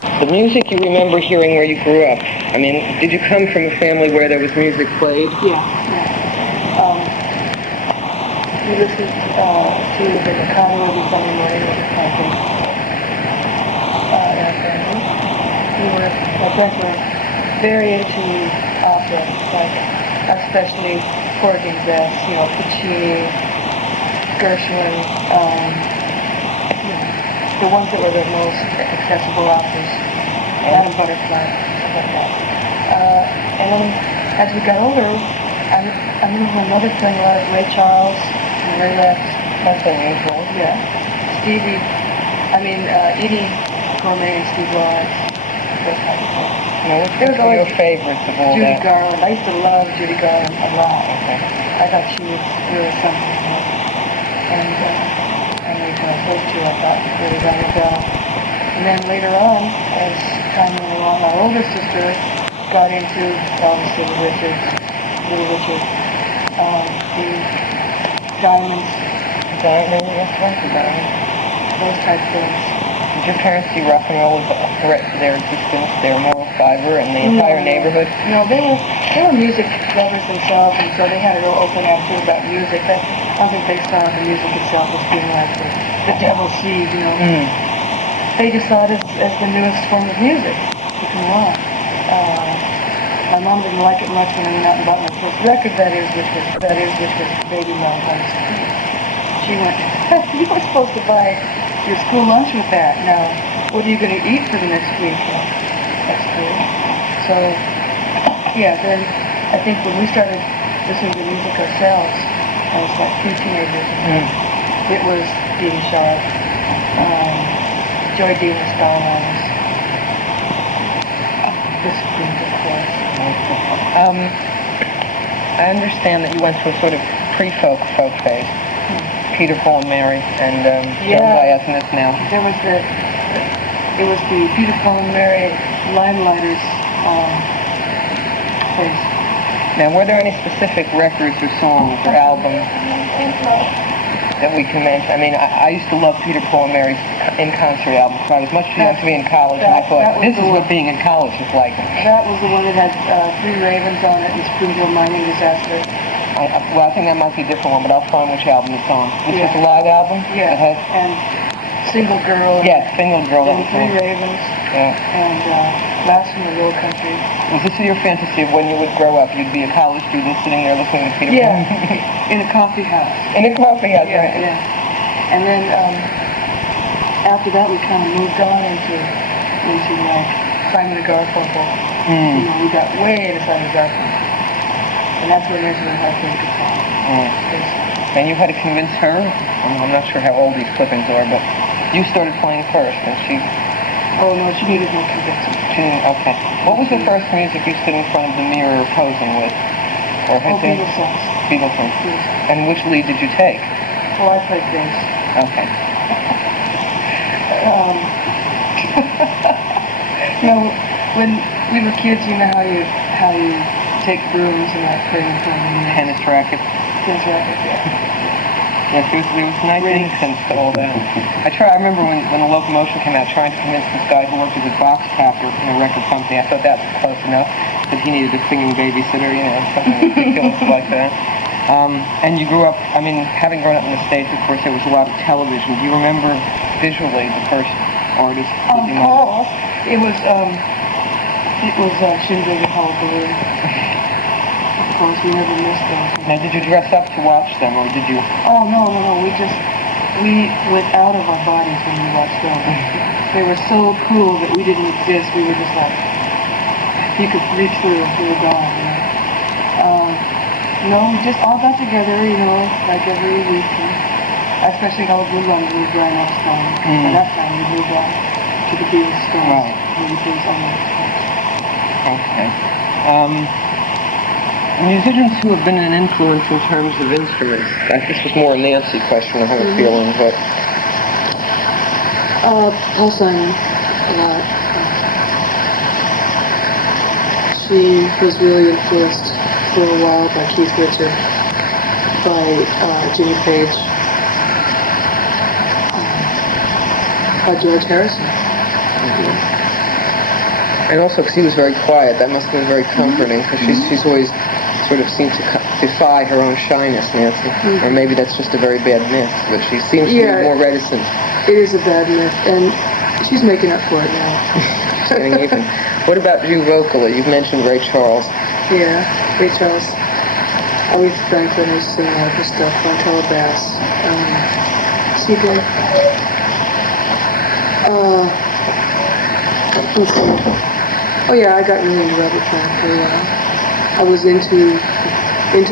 The music you remember hearing where you grew up. I mean, did you come from a family where there was music played? Yeah. We listened to the Chicago every Sunday morning with the camping in our family. My parents were very into opera, like especially Porgy and Bess, Puccini, Gershwin, the ones that were the most accessible operas, Madame Butterfly, stuff like that. And then as we got older, I remember my mother playing a lot of Ray Charles and Ray Lex. That's unusual. Yeah. Edie Gourmet and Steve Lawrence. Those type of things. Which was your favorites of all Judy that? Garland. I used to love Judy Garland a lot. Okay. I thought she was really something. And those two I thought really rang a bell. And then later on, as time went along, our older sister got into obviously Little Richard, the Diamonds. Those type of things. Did your parents see rock and roll as a threat to their existence, their moral fiber, and the entire neighborhood? No, they were music lovers themselves, and so they had a real open attitude about music. I don't think they saw the music itself as being like the devil's seed, They just saw it as the newest form of music to come along. My mom didn't like it much when I went out and bought my first record, which was Baby Love by the Street. She went, you were supposed to buy your school lunch with that. Now, what are you going to eat for the next week? That's true. So, then I think when we started listening to music ourselves, I was like 3 teenagers. It was Dee Sharp, Joy Diva Starlines, the Screens, of course. I understand that you went through a sort of pre-folk phase. Peter, Paul, and Mary, and Joan Baez and this now. It was the Peter, Paul, and Mary Limelighters phase. Now, were there any specific records or songs or albums that we can mention? I mean, I used to love Peter, Paul, and Mary's in-concert albums. I was much too young to be in college, and I thought, this is what being in college is like. That was the one that had 3 ravens on it and Springfield Mining Disaster. I think that might be a different one, but I'll find which album it's on. This is a live album? Yeah, and Single Girl. Yeah, Single Girl. And 3 Ravens. Yeah. And Last from the Real Country. Was this your fantasy of when you would grow up? You'd be a college student sitting there listening to Peter Paul? Yeah, in a coffee house. In a coffee house, yeah, right? Yeah. And then after that, we kind of moved on into like Simon and Garfunkel. We got way into Simon and Garfunkel. And that's where Nancy and I played guitar. And you had to convince her? I'm not sure how old these clippings are, but you started playing first, and she... Oh, no, she needed more convincing. Okay. What was the first music you stood in front of the mirror posing with? Beatles songs. Beatles songs. And which lead did you take? Oh, I played bass. Okay. When we were kids, you know how you take brooms and like play with them. Tennis racket. Yeah. Yes, there was nice innocence to all that. I remember when the Locomotion came out, trying to convince this guy who worked as a box packer in a record company. I thought that was close enough, that he needed a singing babysitter, something ridiculous like that. And you grew up, having grown up in the States, of course, there was a lot of television. Do you remember visually the first artist that you met? It was Schindler and Hullabaloo. Of course, we never missed those. Now, did you dress up to watch them, or did you? Oh, no. We went out of our bodies when we watched them. They were so cool that we didn't exist. We were just like, you could reach through if we were gone. No, we just all got together, like every week. Especially in Hullabaloo, we were growing up strong. By that time, we moved on to the Beatles stories. Right. Okay. Musicians who have been an influence in terms of instruments. This was more a Nancy question, I have a feeling, but... Paul Simon, a lot. She was really influenced for a while by Keith Richards, by Jimmy Page, by George Harrison. And also because he was very quiet, that must have been very comforting, because she's always sort of seemed to defy her own shyness, Nancy. Or maybe that's just a very bad myth, but she seems to be more reticent. It is a bad myth, and she's making up for it now. She's getting even. What about you vocally? You've mentioned Ray Charles. Yeah, Ray Charles. Aretha Franklin was singing all her stuff on telebass. She did. Let's see. Oh yeah, I got really into Robert Plant for a while. I was into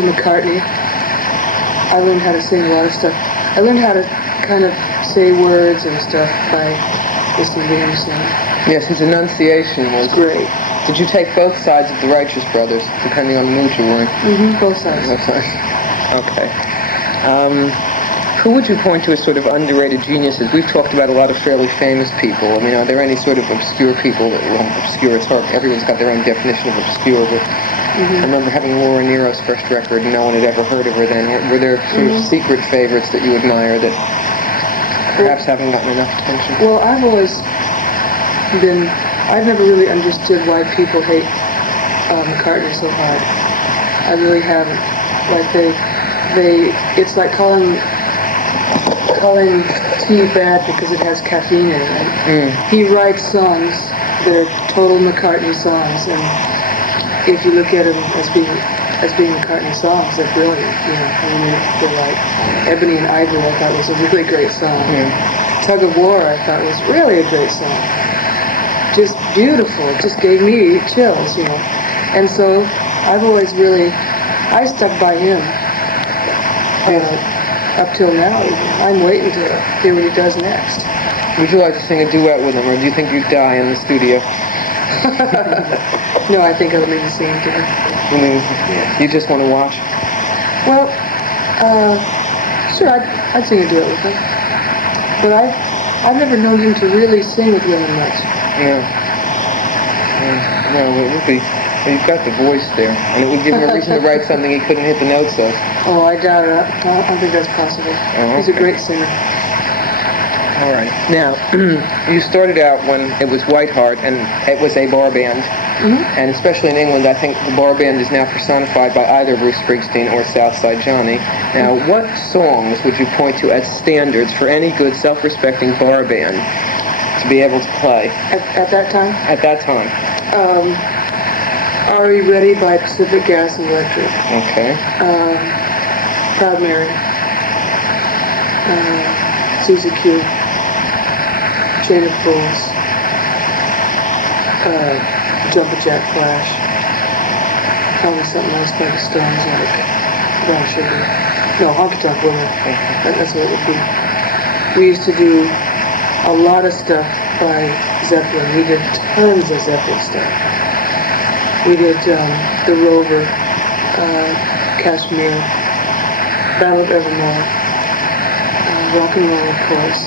McCartney. I learned how to sing a lot of stuff. I learned how to kind of say words and stuff by listening to him sing. Yes, his enunciation was great. Did you take both sides of the Righteous Brothers, depending on the mood you were in? Mm-hmm, both sides. Both sides. Okay. Who would you point to as sort of underrated geniuses? We've talked about a lot of fairly famous people. I mean, are there any sort of obscure people that, well, obscure, it's hard, everyone's got their own definition of obscure, but I remember having Laura Nero's first record and no one had ever heard of her then. Were there sort of secret favorites that you admire that perhaps haven't gotten enough attention? Well, I've never really understood why people hate McCartney so hard. I really haven't. Like it's like calling tea bad because it has caffeine in it. He writes songs that are total McCartney songs, and if you look at them as being McCartney songs, they're brilliant. I mean, they're like Ebony and Ivory. I thought was a really great song. Tug of War, I thought was really a great song. Just beautiful. It just gave me chills, And so I've always I stuck by him. Up till now, I'm waiting to hear what he does next. Would you like to sing a duet with him, or do you think you'd die in the studio? No, I think I'll leave the scene to him. You just want to watch? Well, sure, I'd sing a duet with him. But I've never known him to really sing with women much. No, it would be. Well, you've got the voice there, and it would give him a reason to write something he couldn't hit the notes of. Oh, I doubt it. I don't think that's possible. Oh, okay. He's a great singer. All right. Now, you started out when it was Whiteheart, and it was a bar band. And especially in England, I think the bar band is now personified by either Bruce Springsteen or Southside Johnny. Now, what songs would you point to as standards for any good, self-respecting bar band to be able to play? At that time? At that time. Are You Ready by Pacific Gas and Electric. Okay. Proud Mary. Susie Q. Chain of Fools. Jumpin' Jack Flash. Probably something else by the Stones like Brown Sugar. No, Honky Tonk Woman. That's what it would be. We used to do a lot of stuff by Zeppelin. We did tons of Zeppelin stuff. We did The Rover, Kashmir, Battle of Evermore, Rock and Roll, of course,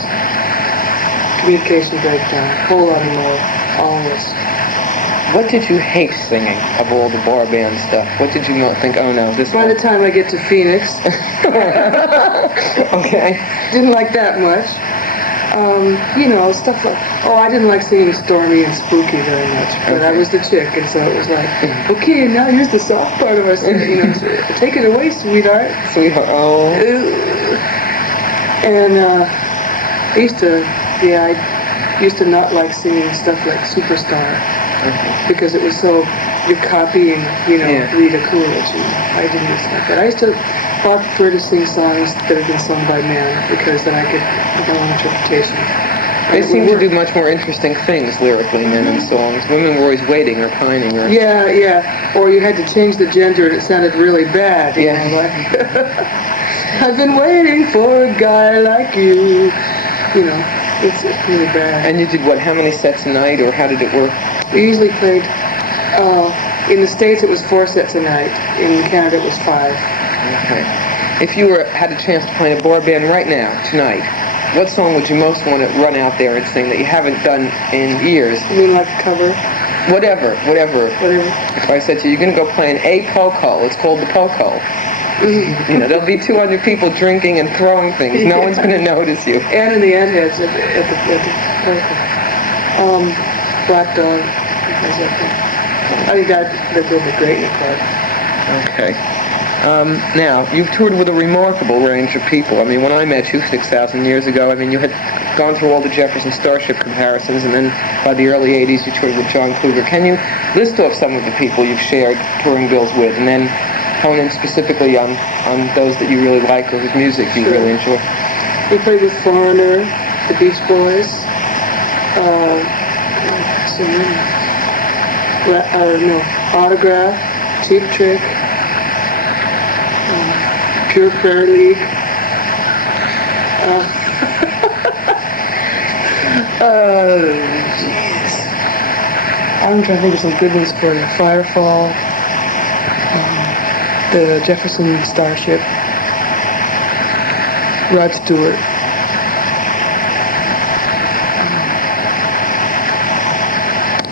Communication Breakdown, a whole lot more, always. What did you hate singing of all the bar band stuff? What did you think, oh no, this By the time I get to Phoenix. Okay. Didn't like that much. Stuff like, I didn't like singing Stormy and Spooky very much, but I was the chick, and so it was like, okay, now here's the soft part of our song, take it away, sweetheart. Sweetheart, oh. And I used to not like singing stuff like Superstar, because it was so, you're copying, Rita Coolidge, I didn't like that. I used to prefer to sing songs that have been sung by men, because then I could have my own interpretation. They seem to do much more interesting things lyrically, men in songs. Women were always waiting or pining or... Yeah. Or you had to change the gender and it sounded really bad. Like, I've been waiting for a guy like you. It's really bad. And you did what, how many sets a night, or how did it work? We usually played, in the States it was 4 sets a night. In Canada it was 5. Okay. If you had a chance to play in a bar band right now, tonight, what song would you most want to run out there and sing that you haven't done in years? You mean like a cover? Whatever. If I said to you, you're going to go play in a Poco, it's called the Poco. There'll be 200 people drinking and throwing things. No one's going to notice you. And in the Antheads at the Poco. Black Dog, I think that would be great in a club. Okay. Now, you've toured with a remarkable range of people. I mean, when I met you 6,000 years ago, I mean, you had gone through all the Jefferson Starship comparisons, and then by the early 80s, you toured with John Cougar. Can you list off some of the people you've shared touring bills with, and then hone in specifically on those that you really like or whose music you really enjoy? We played with Foreigner, the Beach Boys, Autograph, Cheap Trick, Pure Prayer League. Jeez. I'm trying to think of some good ones for you. Firefall, the Jefferson Starship, Rod Stewart.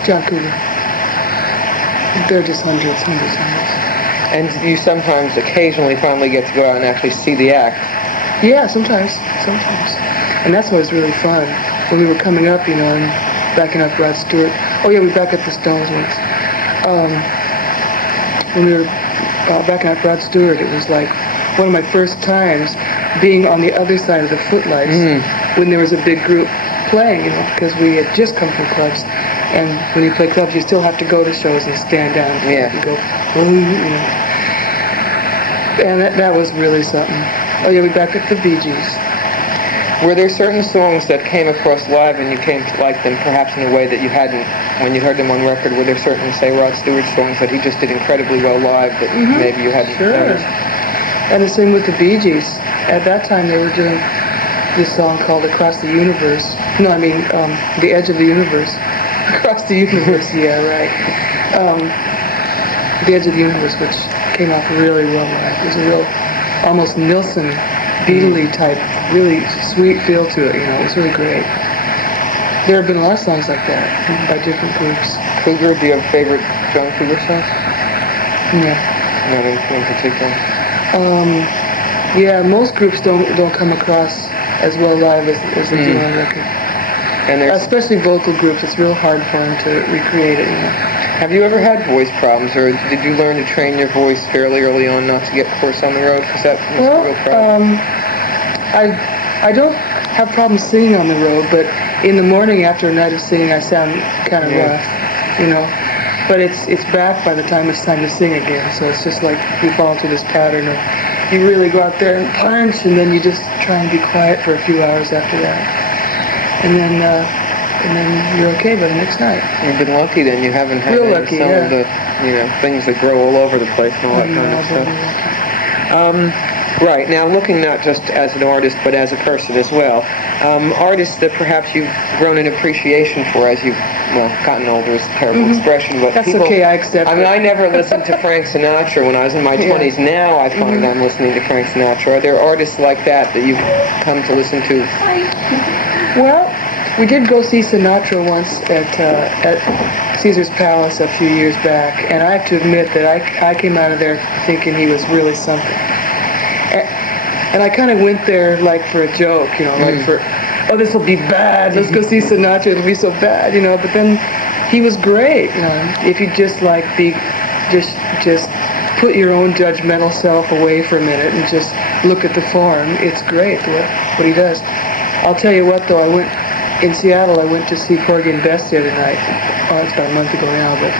John Cougar. They're just hundreds. And you sometimes, occasionally, finally get to go out and actually see the act. Yeah, sometimes. And that's what was really fun. When we were coming up, and backing up Rod Stewart. Oh yeah, we backed up the Stones once. When we were backing up Rod Stewart, it was like one of my first times being on the other side of the footlights when there was a big group playing, because we had just come from clubs. And when you play clubs, you still have to go to shows and stand down and go, And that was really something. Oh yeah, we backed up the Bee Gees. Were there certain songs that came across live and you came to like them perhaps in a way that you hadn't when you heard them on record? Were there certain, say, Rod Stewart songs that he just did incredibly well live that maybe you hadn't noticed? And the same with the Bee Gees. At that time, they were doing this song called Across the Universe. No, I mean, The Edge of the Universe. Across the Universe, yeah, right. The Edge of the Universe, which came out really well live. It was a real, almost Nilsson, Beatley type, really sweet feel to it, It was really great. There have been a lot of songs like that by different groups. Cougar, do you have favorite John Cougar songs? No. Not anything in particular? Yeah, most groups don't come across as well live as they do on record. And especially vocal groups, it's real hard for them to recreate it, Have you ever had voice problems, or did you learn to train your voice fairly early on not to get hoarse on the road? Because that was a real problem. I don't have problems singing on the road, but in the morning after a night of singing, I sound kind of rough, But it's back by the time it's time to sing again, so it's just like you fall into this pattern of you really go out there and punch, and then you just try and be quiet for a few hours after that. And then you're okay by the next night. You've been lucky then. You haven't had some of the, things that grow all over the place and all that kind of stuff. Right. Now, looking not just as an artist, but as a person as well, artists that perhaps you've grown an appreciation for as you've, gotten older is a terrible expression, but that's people, okay, I accept it. I never listened to Frank Sinatra when I was in my 20s. Now I find I'm listening to Frank Sinatra. Are there artists like that you've come to listen to? Well, we did go see Sinatra once at Caesar's Palace a few years back, and I have to admit that I came out of there thinking he was really something. And I kind of went there like for a joke, like for, this will be bad, let's go see Sinatra, it'll be so bad, But then he was great, If you just just put your own judgmental self away for a minute and just look at the form, it's great what he does. I'll tell you what, though, in Seattle, I went to see Porgy and Bess the other night. Oh, it's about a month ago now, but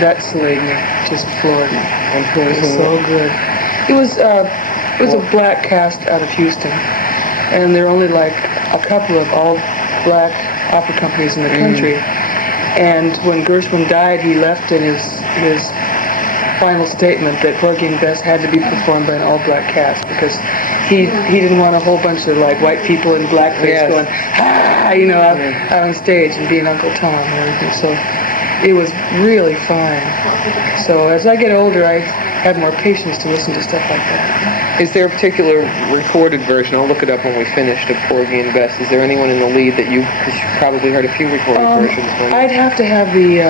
that slayed me, just floored me. And who was so good. It was a black cast out of Houston, and there are only like a couple of all black opera companies in the country. And when Gershwin died, he left in his final statement that Porgy and Bess had to be performed by an all-black cast because he didn't want a whole bunch of like white people in blackface going out on stage and being Uncle Tom and everything. So it was really fine. So as I get older, I have more patience to listen to stuff like that. Is there a particular recorded version? I'll look it up when we finished of Porgy and Bess. Is there anyone in the lead that because you probably heard a few recorded versions? I'd have to have the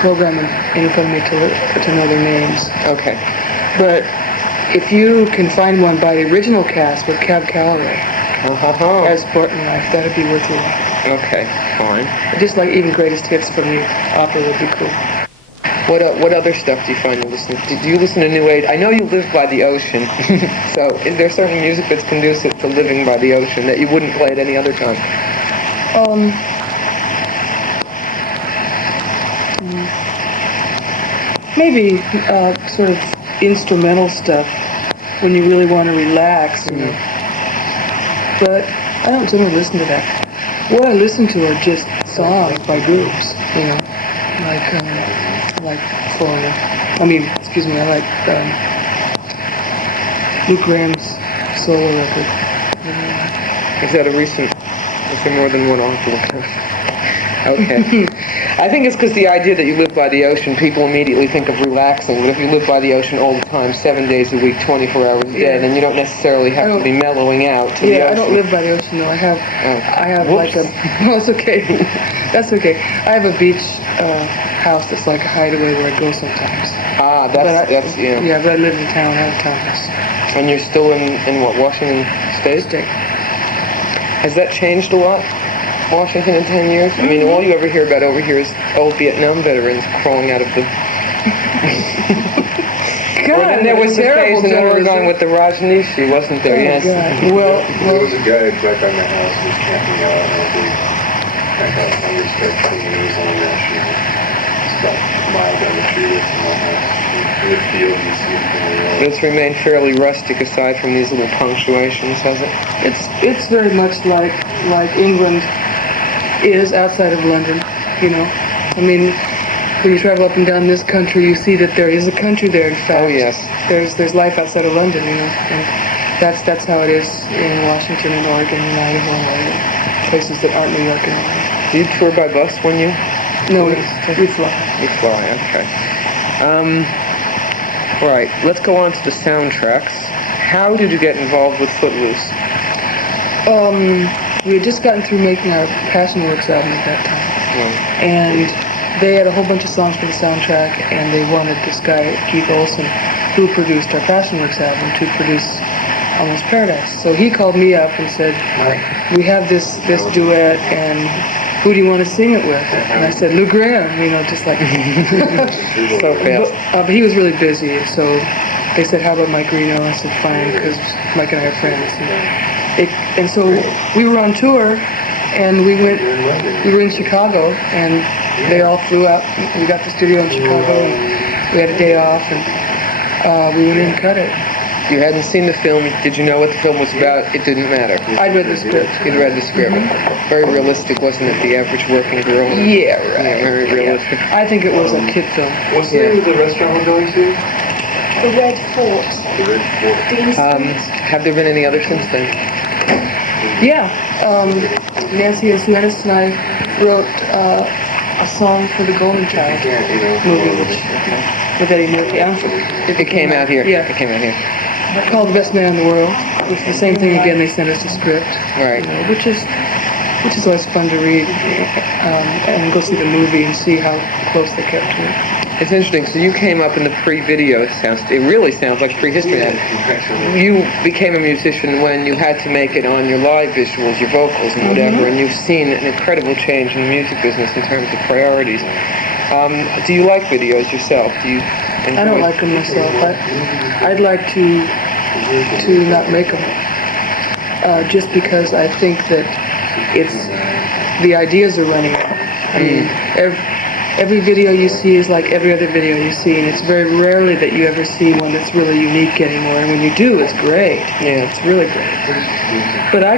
program in front of me to know their names. Okay. But if you can find one by the original cast with Cab Calloway as Sport and Life, that'd be worth your while. Okay, fine. Just like even greatest hits from the opera would be cool. What other stuff do you find you listen to? Do you listen to New Age? I know you live by the ocean, so is there certain music that's conducive to living by the ocean that you wouldn't play at any other time? Maybe sort of instrumental stuff when you really want to relax, you know. But I don't generally listen to that. What I listen to are just songs by groups, you know, like Florida. I like Luke Graham's solo record. Is that a recent? Is there more than one author? Okay. I think it's because the idea that you live by the ocean, people immediately think of relaxing. But if you live by the ocean all the time, 7 days a week, 24 hours a day, then you don't necessarily have to be mellowing out to the ocean. I don't live by the ocean though. I have like a. No, it's okay. That's okay. I have a beach house that's like a hideaway where I go sometimes. Ah, that's yeah. Yeah, but I live in town. I have a townhouse. And you're still in what, Washington State? Has that changed a lot? Washington in 10 years? I mean, all you ever hear about over here is old Vietnam veterans crawling out of the... God, then there was the phase in Oregon with the Rajneeshi, wasn't there? Yes. God. Well, there was a guy right by my house who was camping out on a big hunger strike thing, and he was on that shooting. It's about a mile down the street from my house. In the field, you see it from the road. It's remained fairly rustic aside from these little punctuations, has it? It's very much like England is outside of London, you know. I mean, when you travel up and down this country, you see that there is a country there. In fact, oh yes, there's life outside of London, you know, and that's how it is in Washington and Oregon and Idaho and all the places that aren't New York and all. Do you tour by bus when you? No, we fly. You fly, okay. Right, let's go on to the soundtracks. How did you get involved with Footloose? We had just gotten through making our Passion Works album at that time. And they had a whole bunch of songs for the soundtrack, and they wanted this guy, Keith Olsen, who produced our Passion Works album, to produce Almost Paradise. So he called me up and said, we have this duet, and who do you want to sing it with? And I said, Lou Graham, you know, just like... So fast. But he was really busy, so they said, how about Mike Reno? I said, fine, because Mike and I are friends. And so we were on tour, and we were in Chicago, and they all flew out. We got the studio in Chicago, and we had a day off, and we went in and cut it. You hadn't seen the film. Did you know what the film was about? It didn't matter. I'd read the script. You'd read the script. Very realistic, wasn't it? The average working girl. Yeah, right. Yeah, very realistic. I think it was a kid film. What's the name of the restaurant we're going to? The Red Fort. The Red Fort. Dean Street. Have there been any others since then? Yeah. Nancy and Suenis and I wrote a song for the Golden Child movie, with Eddie Murphy. It came out here. Yeah. It came out here. Called The Best Man in the World. It's the same thing again. They sent us a script, Right. you know, which is always fun to read, and go see the movie and see how close they kept to it. It's interesting. So you came up in the pre-video. It really sounds like prehistory. You became a musician when you had to make it on your live visuals, your vocals, and whatever. And you've seen an incredible change in the music business in terms of priorities. Do you like videos yourself? Do you? I don't like them myself. I'd like to not make them, just because I think that the ideas are running out. I mean, every video you see is like every other video you see, and it's very rarely that you ever see one that's really unique anymore. And when you do, it's great. Yeah, it's really great. But I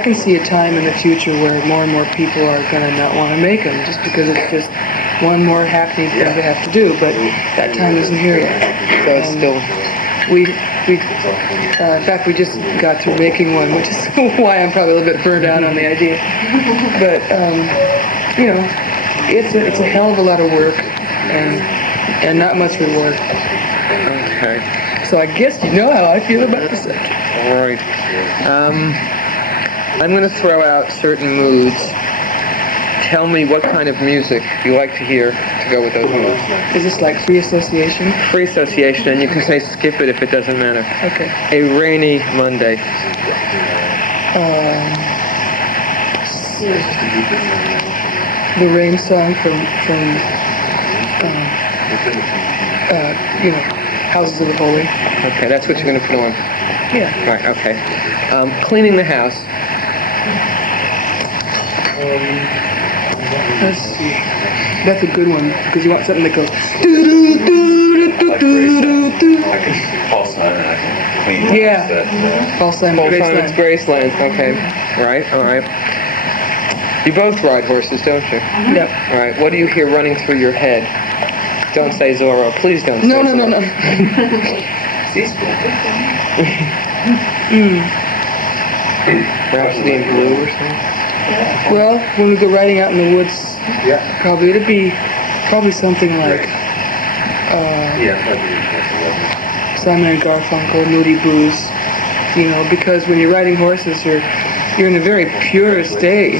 can see a time in the future where more and more people are going to not want to make them, just because it's just one more hackneyed thing they have to do. But that time isn't here yet. So it's still. In fact, we just got through making one, which is why I'm probably a little bit burned out on the idea. But you know, it's a hell of a lot of work and not much reward. Okay. So I guess you know how I feel about the subject. All right. I'm going to throw out certain moods. Tell me what kind of music you like to hear to go with those moods. Is this like free association? Free association, and you can say skip it if it doesn't matter. Okay. A rainy Monday. the rain song from Houses of the Holy. Okay, that's what you're going to put on. Yeah. Right, okay. Cleaning the house. Let's see. That's a good one because you want something that goes doo doo doo doo doo doo doo. Paul Simon, I can clean. Yeah. Paul Simon. Paul Graceland. Simon's Graceland. Okay. Right, all right. You both ride horses, don't you? Yep. All right. What do you hear running through your head? Don't say Zorro. Please don't say No. Zorro. Rhapsody in Blue or something? Well, when we go riding out in the woods, probably it'd be something like Simon and Garfunkel, Moody Blues. Because when you're riding horses, you're in a very pure state.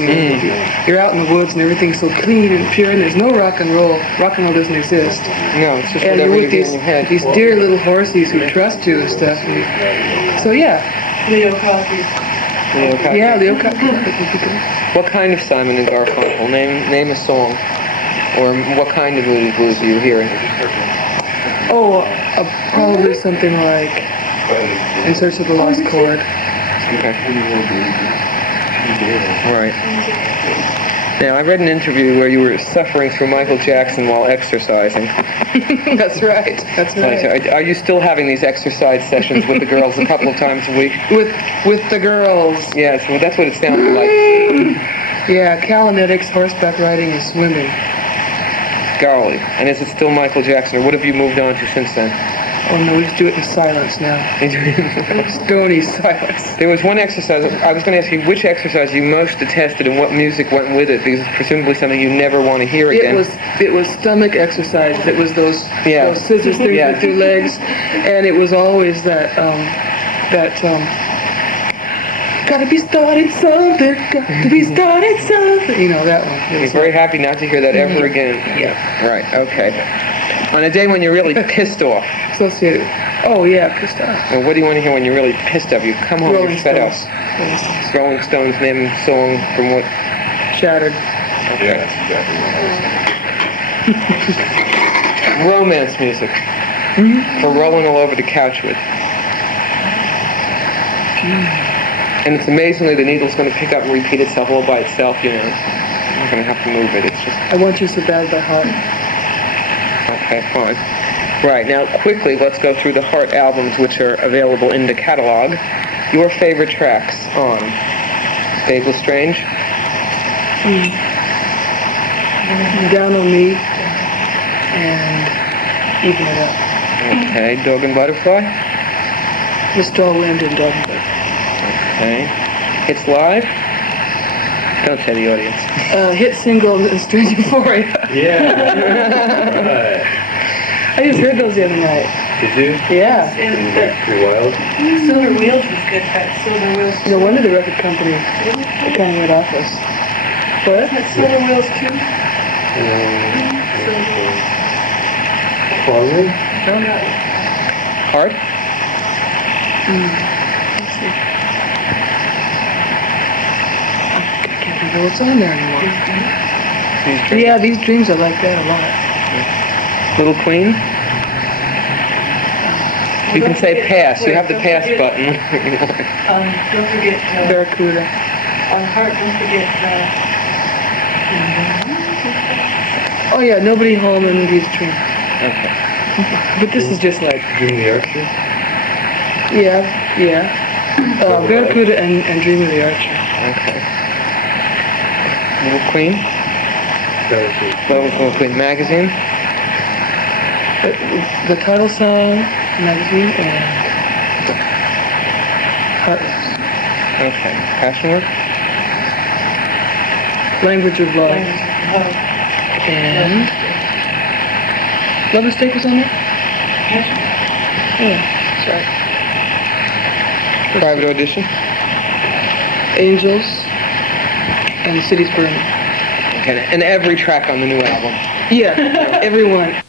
You're out in the woods and everything's so clean and pure, and there's no rock and roll. Rock and roll doesn't exist. No, it's just And whatever you're you with hear in your head. these dear little horsies who trust you and stuff. So yeah. Leo Cosby. Yeah, Leo Cosby. What kind of Simon and Garfunkel? Name a song. Or what kind of Moody Blues are you hearing? Oh, probably something like In Search of the Lost Chord. Okay. All right. Now, I read an interview where you were suffering through Michael Jackson while exercising. That's right. That's right. Are you still having these exercise sessions with the girls a couple of times a week? With the girls. Yes, well, that's what it sounded like. Yeah, Kalinetics, horseback riding, and swimming. Golly. And is it still Michael Jackson, or what have you moved on to since then? Oh no, we just do it in silence now. Stony silence. There was one exercise, I was going to ask you which exercise you most detested and what music went with it, because it's presumably something you never want to hear again. It was stomach exercises. It was those scissors through your legs, and it was always that gotta be starting something, got to be starting something. That one. You're very happy not to hear that ever again. Yeah. Right, okay. On a day when you're really pissed off. Associated. Oh yeah, pissed off. Well, what do you want to hear when you're really pissed off? You come home, you're fed up. Rolling Stones, name a song from what? Shattered. Okay. Yeah, that's exactly what I was Romance music. For rolling all over the couch with. And it's amazingly the needle's going to pick up and repeat itself all by itself, You're not going to have to move it. It's just... I Want You So Bad by Heart. Okay, fine. Right, now quickly, let's go through the Heart albums which are available in the catalog. Your favorite tracks on Babe Lestrange? Down on Me and Even It Up. Okay, Dog and Butterfly? Mistral Wind and Dog and Butterfly. Okay. Hits Live? Don't tell the audience. Hit single and Strange Euphoria. Yeah. Right. I just heard those the other night. Did you? Yeah. Pretty wild. Silver Wheels was good. That Silver Wheels. No wonder the record company kind of went off us. What? That Silver Wheels too. Harley? Heart? Let's see. I can't remember what's on there anymore. Yeah, These Dreams, I like that a lot. Little Queen? You can say pass. You have the pass button. Don't forget Barracuda. on Heart. Don't forget. Oh yeah, Nobody Home and These Dreams. Okay. But this is just like, Dream of the Archer? yeah. Barracuda and Dream of the Archer. Okay. Little Queen? Little Queen magazine? The title song, magazine, and Heartless. Okay. Passion Work? Language of Love. And Love Mistake was on there? Yeah, sorry. Private Audition? Angels and The City's Burning. Okay. And every track on the new album. Yeah, everyone.